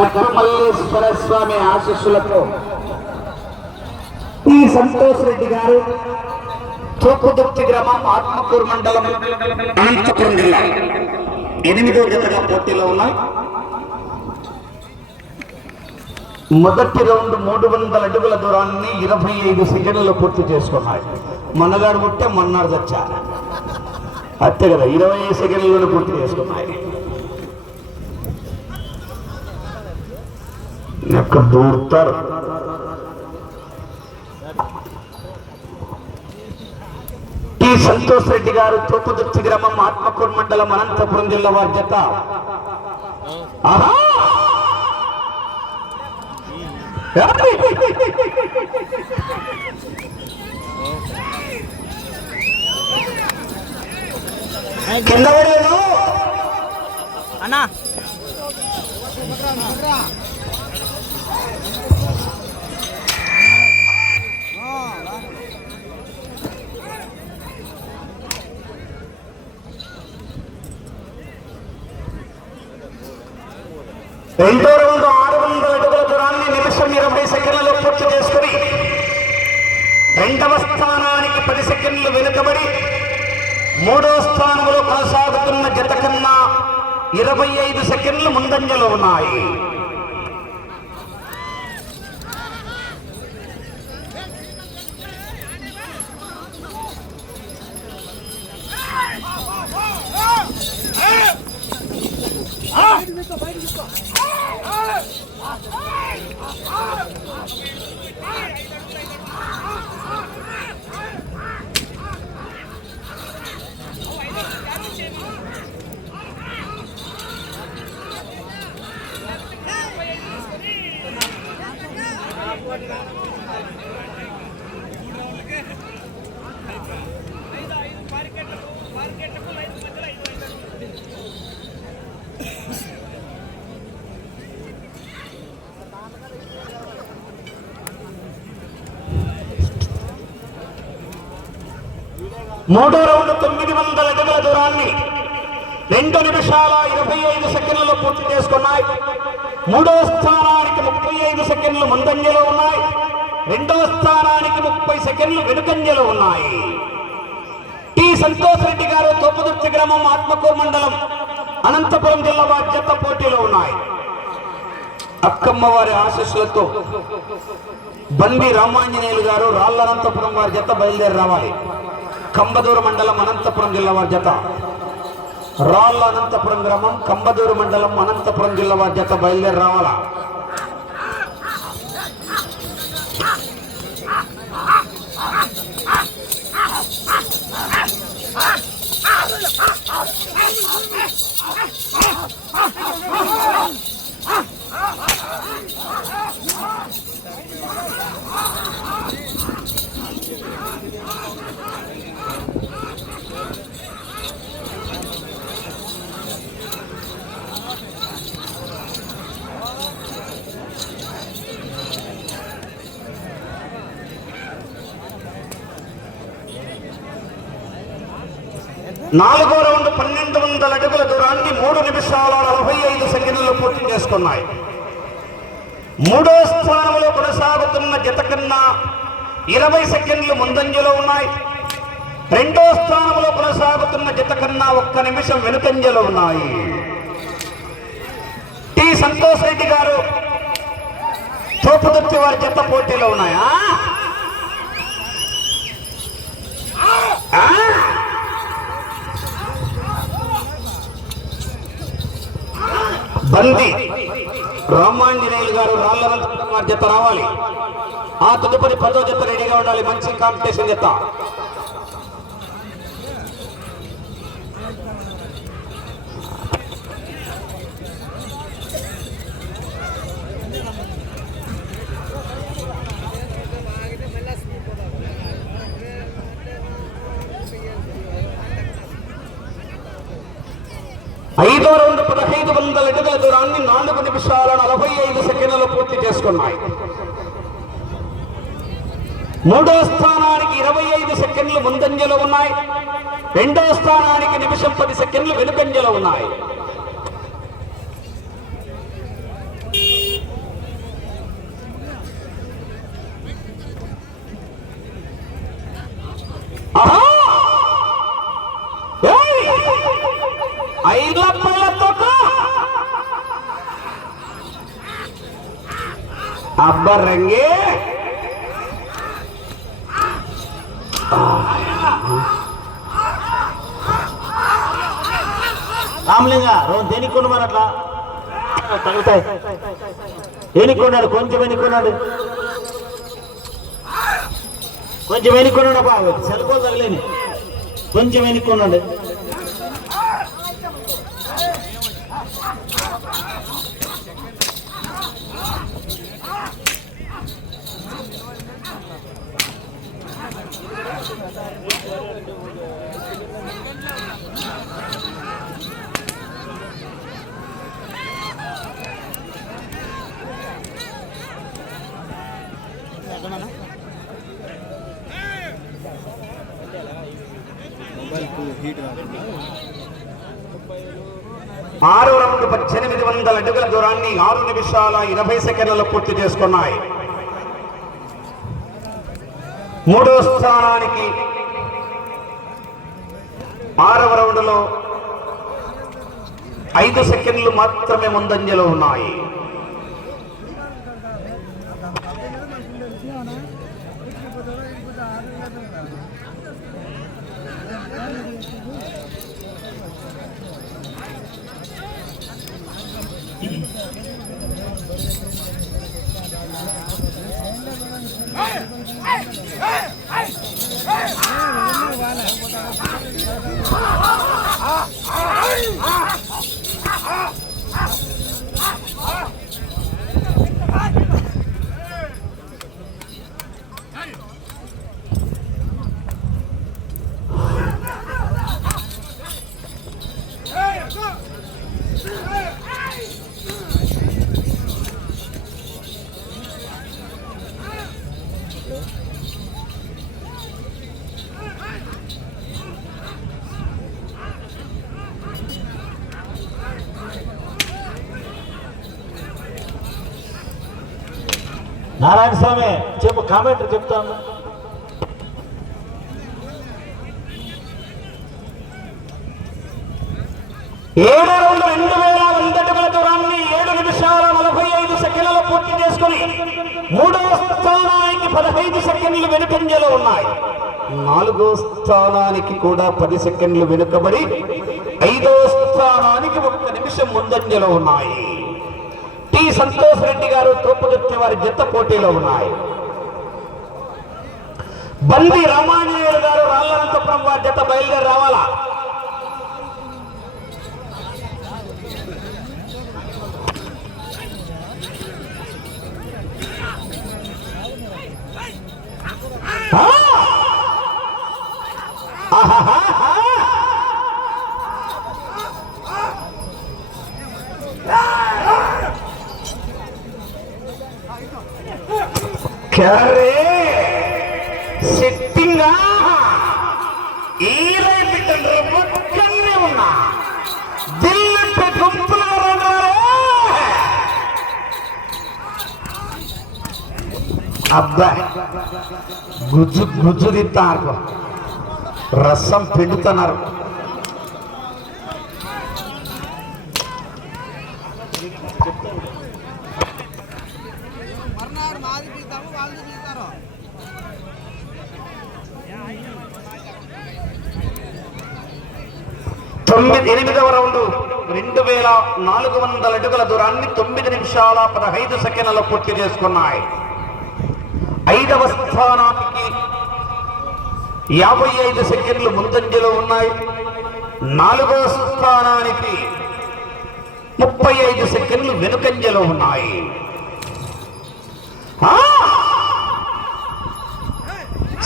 గట్టమల్లేశ్వర స్వామి ఆశీస్సులతో ఈ సంతోష్ రెడ్డి గారు తూపుదుర్తి గ్రామం ఆత్మకూరు మండలం అనంతపురం జిల్లా. ఎనిమిదో జతగా పోటీలో ఉన్నాయి మొదటి రౌండ్ మూడు వందల అడుగుల దూరాన్ని ఇరవై ఐదు సెకండ్లలో పూర్తి చేసుకున్నాయి. మొన్నగాడు పుట్టే మొన్నడు చచ్చా అంతే కదా ఇరవై ఐదు సెకండ్లలో పూర్తి చేసుకున్నాయి. ਕਬੂਤਰ దూరుతారు. టి. సంతోష్ రెడ్డి గారు తోపుదుర్తి గ్రామం ఆత్మకూరు మండలం అనంతపురం జిల్లా వారి జత. కింద అన్నా. రెండో రెండు ఆరు వందల అడుగుల దూరాన్ని నిమిషం ఇరవై సెకండ్లలో పూర్తి చేసుకుని రెండవ స్థానానికి పది సెకండ్లు వెనుకబడి మూడో స్థానంలో కొనసాగుతున్న జత కన్నా ఇరవై ఐదు సెకండ్లు ముందంజలో ఉన్నాయి. Oh! మూడో రౌండ్ తొమ్మిది వందల అడుగుల దూరాన్ని రెండు నిమిషాల ఇరవై ఐదు సెకండ్లలో పూర్తి చేసుకున్నాయి. మూడో స్థానానికి ముప్పై ఐదు సెకండ్లు ముందంజలో ఉన్నాయి. రెండవ స్థానానికి ముప్పై సెకండ్లు వెనుకంజలో ఉన్నాయి. టి. సంతోష్ రెడ్డి గారు తోపుదుర్తి గ్రామం ఆత్మకూరు మండలం అనంతపురం జిల్లా వారి జత పోటీలో ఉన్నాయి. అక్కమ్మ వారి ఆశీస్సులతో బండి రామాంజనేయులు గారు రాళ్ళ అనంతపురం వారి జత బయలుదేరి రావాలి. కంబదూరు మండలం అనంతపురం జిల్లా వారి జత రాళ్ళ అనంతపురం గ్రామం కంబదూరు మండలం అనంతపురం జిల్లా వారి జత బయలుదేరి రావాలా Ah! నాలుగో రౌండ్ పన్నెండు వందల అడుగుల దూరాన్ని మూడు నిమిషాల నలభై ఐదు సెకండ్లలో పూర్తి చేసుకున్నాయి. మూడో స్థానంలో కొనసాగుతున్న జత కన్నా ఇరవై సెకండ్లు ముందంజలో ఉన్నాయి. రెండో స్థానంలో కొనసాగుతున్న జత కన్నా ఒక్క నిమిషం వెనుకంజలో ఉన్నాయి. టి సంతోష్ రెడ్డి గారు తోపుదుర్తి వారి జత పోటీలో ఉన్నాయా? బంది. రామాంజనేయులు గారు రాళ్ళ జత రావాలి. ఆ తదుపరి పదో జత రెడీగా ఉండాలి. మంచి కాంపిటీషన్ జత ఐదో రౌండ్ పదహైదు వందల అడుగుల దూరాన్ని నాలుగు నిమిషాల నలభై ఐదు సెకండ్లలో పూర్తి చేసుకున్నాయి మూడో స్థానానికి ఇరవై ఐదు సెకండ్లు ముందంజలో ఉన్నాయి. రెండో స్థానానికి నిమిషం పది సెకండ్లు వెనుకంజలో ఉన్నాయి. దేనికి అట్లా తగ్గుతాయి దేనికి కొంచెం ఎన్నుకున్నాడు కొంచెం ఎన్నుకున్నాడు బాబు సెల్ తగలేని కొంచెం ఎన్నుకున్నాడు ఆరు రౌండ్ పద్దెనిమిది వందల అడుగుల దూరాన్ని ఆరు నిమిషాల ఇరవై సెకండ్లలో పూర్తి చేసుకున్నాయి. మూడో స్థానానికి ఆరవ రౌండ్లో ఐదు సెకండ్లు మాత్రమే ముందంజలో ఉన్నాయి. வாழ నారాయణ స్వామి చెప్పు కామెంట్ చెప్తాను ఏడు రెండు రెండు వేల వంద అడుగుల దూరాన్ని ఏడు నిమిషాల నలభై ఐదు సెకండ్లలో పూర్తి చేసుకుని మూడవ స్థానానికి పదహైదు సెకండ్లు వెనుకంజలో ఉన్నాయి. నాలుగో స్థానానికి కూడా పది సెకండ్లు వెనుకబడి ఐదో స్థానానికి ఒక్క నిమిషం ముందంజలో ఉన్నాయి. సంతోష్ రెడ్డి గారు తోపుదొత్తి వారి జత పోటీలో ఉన్నాయి. బండి రామాంజనేయులు గారు రాళ్ళనంతపురం వారి జత బయలుదేరి రావాలా? కరే సిట్టింగా ఈరై బిడ్డలు పక్కనే ఉన్నా. దిల్లంటే గుంపులుగా రాగారే అబ్బాయి గుజ్జు గుజ్జు తింటారు రసం పిండుతున్నారు మర్నాడు మాది పీతాము వాళ్ళు పీతారు తొమ్మిది ఎనిమిదవ రౌండ్. రెండు వేల నాలుగు వందల అడుగుల దూరాన్ని తొమ్మిది నిమిషాల పదహైదు సెకండ్లలో పూర్తి చేసుకున్నాయి. ఐదవ స్థానానికి యాభై ఐదు సెకండ్లు ముందంజలో ఉన్నాయి. నాలుగవ స్థానానికి ముప్పై ఐదు సెకండ్లు వెనుకంజలో ఉన్నాయి.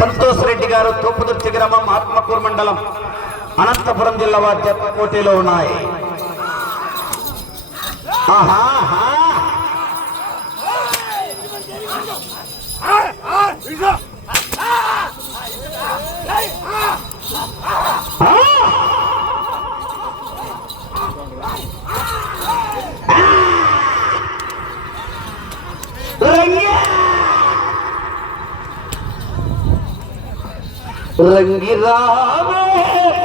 సంతోష్ రెడ్డి గారు తోపుదుర్తి గ్రామం ఆత్మకూరు మండలం. అనంతపురం జిల్లా వారి జత పోటీలో ఉన్నాయి. ఆహాహా.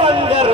ఆ!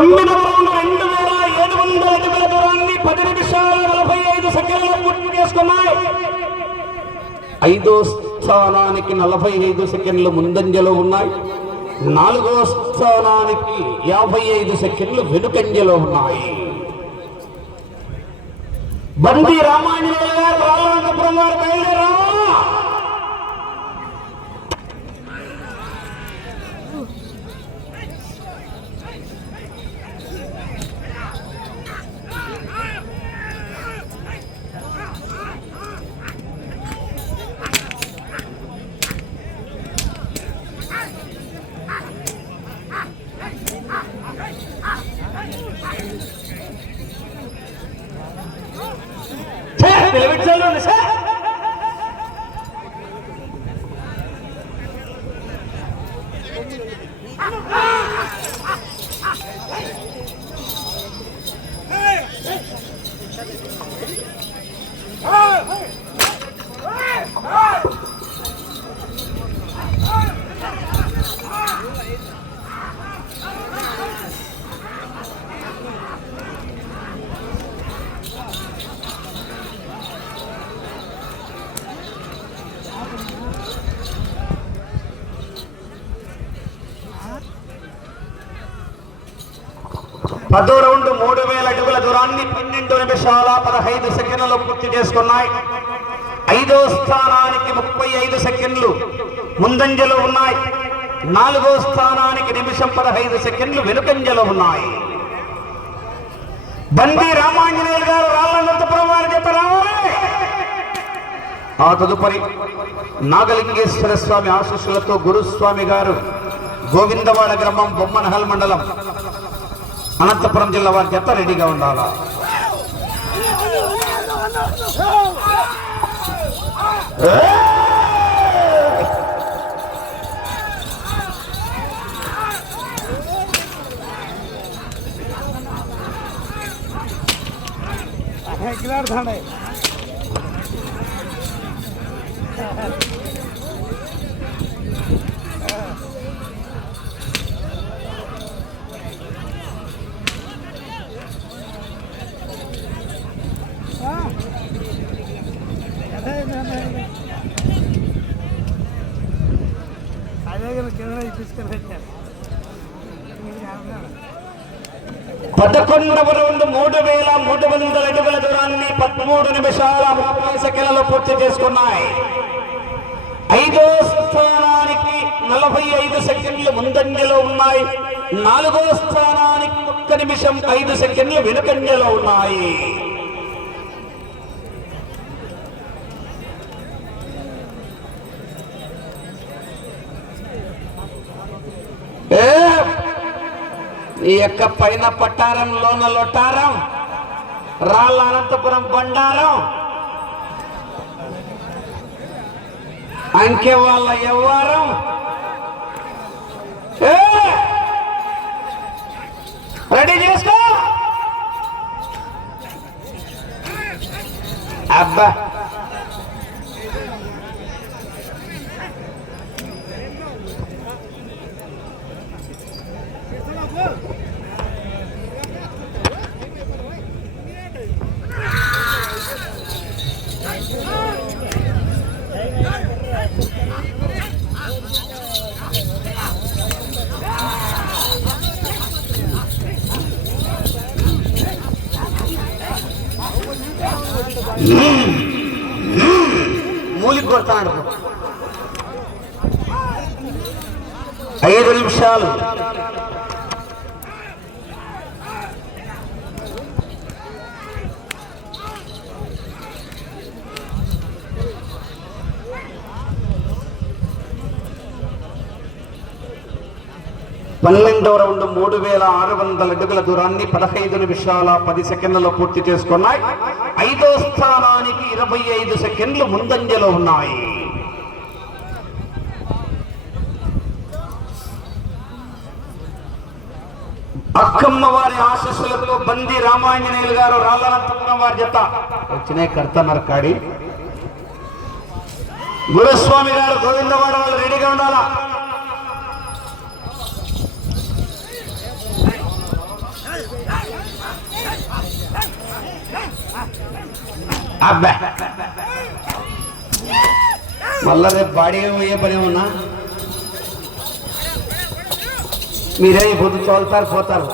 రెండు రౌండ్ రెండు వేల ఏడు వందల అడుగుల దూరాన్ని పది నిమిషాల నలభై ఐదు సెకండ్లు పూర్తి చేసుకున్నాయి. ఐదో స్థానానికి నలభై ఐదు సెకండ్లు ముందంజలో ఉన్నాయి. నాలుగో స్థానానికి యాభై ఐదు సెకండ్లు వెనుకంజలో ఉన్నాయి. బండి రామాయణ గారు రామానంతపురం వారు పదో రౌండ్ మూడు వేల అడుగుల దూరాన్ని పన్నెండు నిమిషాల పదహైదు సెకండ్లు పూర్తి చేసుకున్నాయి. ఐదో స్థానానికి ముప్పై ఐదు సెకండ్లు ముందంజలో ఉన్నాయి. నాలుగో స్థానానికి నిమిషం పదహైదు సెకండ్లు వెనుకంజలో ఉన్నాయి. బండి రామాంజనేయులు గారు రాళ్ళనంతపురం వారి రావాలి! ఆ తదుపరి నాగలింగేశ్వర స్వామి ఆశీస్సులతో గురుస్వామి గారు గోవిందవాడ గ్రామం బొమ్మనహల్ మండలం అనంతపురం జిల్లా వారి జత రెడీగా ఉండాలా? అదే పదకొండవ రౌండ్ మూడు వేల మూడు వందల అడుగుల దూరాన్ని పదమూడు నిమిషాల ముప్పై సెకండ్లలో పూర్తి చేసుకున్నాయి. ఐదో స్థానానికి నలభై ఐదు సెకండ్లు ముందంజలో ఉన్నాయి. నాలుగో స్థానానికి ఒక్క నిమిషం ఐదు సెకండ్లు వెనుకంజలో ఉన్నాయి ఏ ఈ యొక్క పైన పట్టారం లోన లొట్టారం రాళ్ళ అనంతపురం బండారం. అంకె వాళ్ళ ఎవ్వారం రెడీ చేసుకో. అబ్బా! నిమిషాలు. పన్నెండవ రౌండ్ మూడు వేల ఆరు వందల అడుగుల దూరాన్ని పదహైదు నిమిషాల పది సెకండ్లలో పూర్తి చేసుకున్నాయి. ఐదో స్థానానికి ఇరవై ఐదు సెకండ్లు ముందంజలో ఉన్నాయి. అక్కమ్మ వారి ఆశస్సులతో బంది రామాంజనేయులు గారు రాళ్ళనంతపురం వారి జత. వచ్చినే కర్తన్నారు కాడి గురుస్వామి గారు గోవిందవాడ వాళ్ళు రెడీగా ఉండాలా? అబ్బా. మళ్ళా రేపు బాడీగా పోయే పని ఉన్నా మీరే ఈ పొద్దు తోలుతారు పోతారు.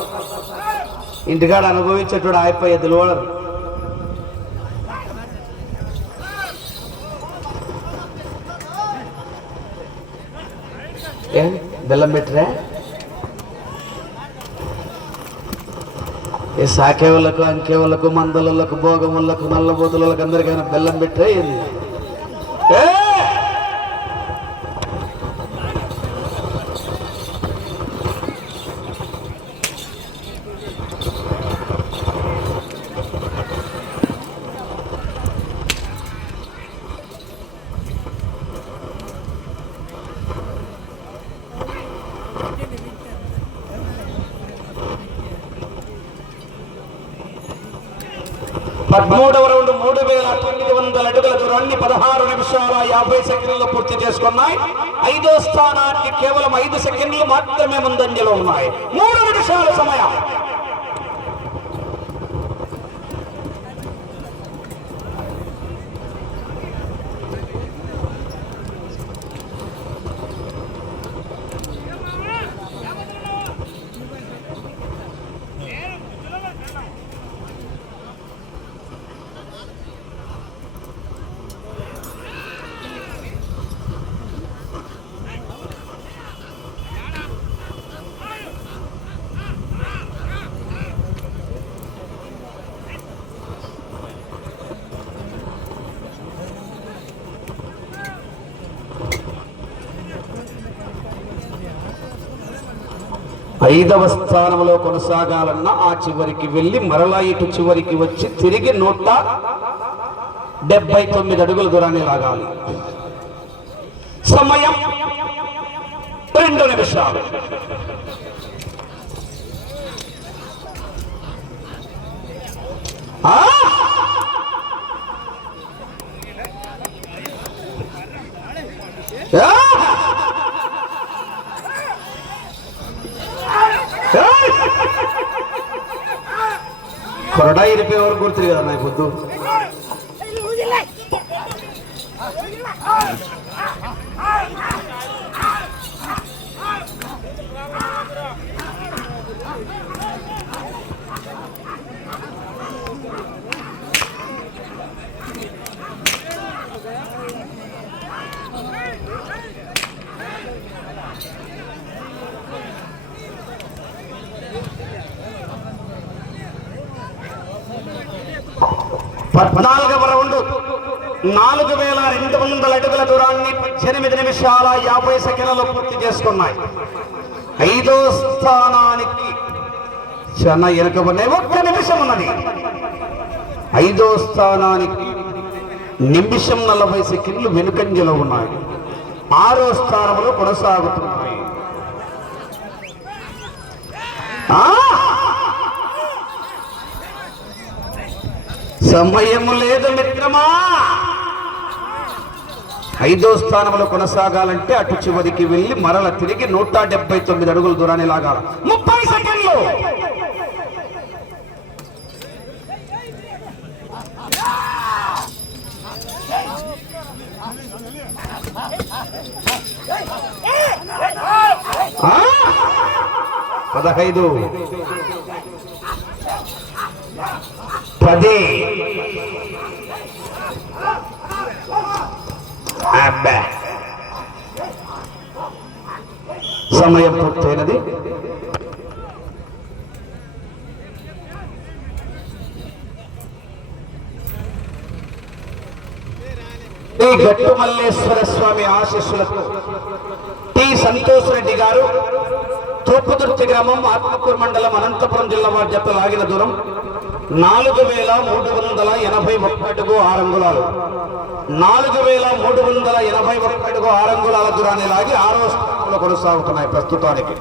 ఇంటికాడ అనుభవించేటోడు అయిపోయే తెలియడరు ఏం? బెల్లం పెట్టరా? ఏ సాకేవులకు అంకేవులకు అంకే వాళ్ళకు మందలకు భోగములకు నల్లబోతులకు అందరికైనా బెల్లం పెట్టరా ఏంది? పదమూడవ రౌండ్ మూడు వేల తొమ్మిది వందల అడుగుల దూరాన్ని పదహారు నిమిషాల యాభై సెకండ్లు పూర్తి చేసుకున్నాయి. ఐదో స్థానానికి కేవలం ఐదు సెకండ్లు మాత్రమే ముందంజలో ఉన్నాయి. మూడు నిమిషాల సమయం. ఐదవ స్థానంలో కొనసాగాలన్నా ఆ చివరికి వెళ్ళి మరలా ఇటు చివరికి వచ్చి తిరిగి నూట డెబ్బై తొమ్మిది అడుగుల దూరాన్ని లాగాలి. సమయం రెండు నిమిషాలు. ఆ! ಕೊರಡ ಇರಬೇಕು ಅವ್ರಿಗೆ ಗುರ್ತಿರಿ కదా ನಾ పద్నాలుగవ రౌండ్. నాలుగు వేల రెండు వందల అడుగుల దూరాన్ని పద్దెనిమిది నిమిషాల యాభై సెకండ్లలో పూర్తి చేసుకున్నాయి. ఐదో స్థానానికి చాలా వెనుకబడినాయి ఒక్క నిమిషం ఉన్నది. ఐదో స్థానానికి నిమిషం నలభై సెకండ్లు వెనుకంజలో ఉన్నాయి. ఆరో స్థానంలో కొనసాగుతున్నాయి. ఆ! సమయము లేదు మిత్రమా. ఐదో స్థానంలో కొనసాగాలంటే అటు చివరికి వెళ్ళి మరల తిరిగి నూట డెబ్బై తొమ్మిది అడుగుల దూరాన్ని లాగాల. ముప్పై సెకండ్లు. పదహైదు. పది. అబ్బా. సమయం పూర్తయినది. గట్టు మల్లేశ్వర స్వామి ఆశీస్సులతో టి. సంతోష్ రెడ్డి గారు తూర్పుదుర్తి గ్రామం ఆత్మకూరు మండలం అనంతపురం జిల్లా వారి జత లాగిన దూరం. నాలుగు వేల మూడు వందల ఎనభై ఒక్కటికు ఆరంగుళాలు నాలుగు వేల మూడు వందల ఎనభై ఒక్కటికు ఆరంగుళాల అంగుళాల దూరాన్ని లాగి ఆరో స్థానంలో కొనసాగుతున్నాయి ప్రస్తుతానికి.